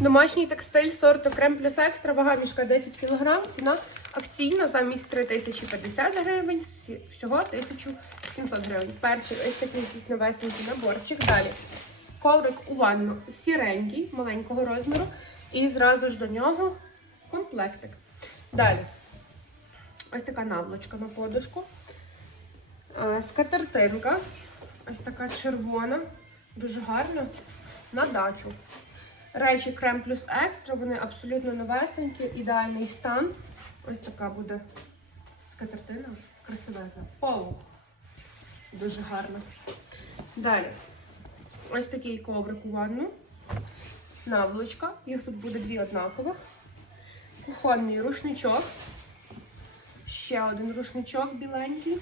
Домашній текстиль сорту крем плюс екстра, вага мішка 10 кг, ціна акційна замість 3050 гривень, всього 1700 гривень. Перший ось такий якийсь новесенький наборчик. Далі коврик у ванну сіренький, маленького розміру. І зразу ж до нього комплектик. Далі ось така наволочка на подушку. Скатертинка. Ось така червона, дуже гарна. На дачу. Речі крем плюс екстра, вони абсолютно новесенькі, ідеальний стан. Ось така буде скатертина. Красивезна. Полу. Дуже гарна. Далі. Ось такий коврик у ванну. Наволочка. Їх тут буде дві однакових. Кухонний рушничок. Ще один рушничок біленький.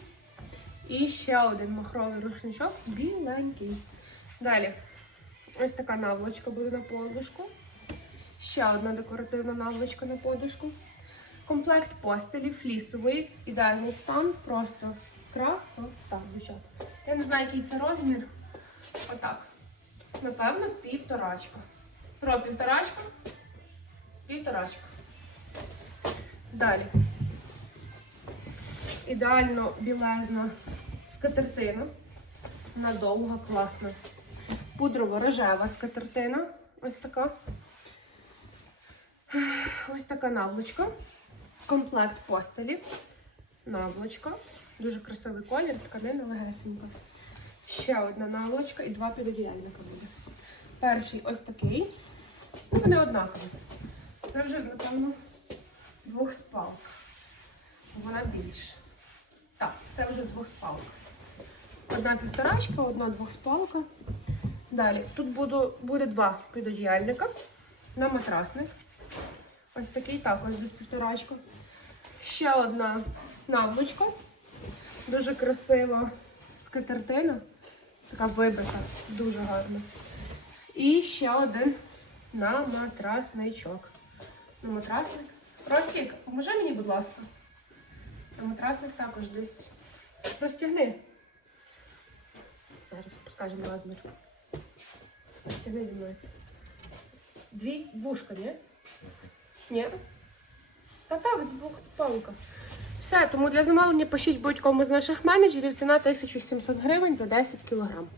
І ще один махровий рушничок біленький. Далі. Ось така наволочка буде на подушку. Ще одна декоративна наволочка на подушку. Комплект постелі флісовий, ідеальний стан, просто красота, дівчата. Я не знаю, який це розмір. Отак. Напевно, півторачка. Про півторачка. Півторачка. Далі. Ідеально білезна скатертина. Вона довга, класна. Пудрово-рожева скатертина. Ось така. Ось така наволочка. Комплект постелі. Наволочка. Дуже красивий колір, тканина легесенька. Ще одна наволочка і два підодіяльника буде. Перший ось такий. Ну, вони однакові. Це вже, напевно, двохспалка. Вона більша. Так, це вже двохспалка. Одна півторачка, одна двохспалка. Далі, тут буду, буде два підодіяльника на матрасник. Ось такий також десь півторачка. Ще одна наволочка. Дуже красива скатертина. Така вибита, дуже гарна. І ще один на матрасничок. На матрасник. Ростік, поможи мені, будь ласка. На матрасник також десь. Розтягни. Зараз покажемо розмір. Зі це. Дві вушка, ні? Ні? Та так, двох палка. Все, тому для замовлення пишіть будь-кому з наших менеджерів. Ціна 1700 гривень за 10 кілограм.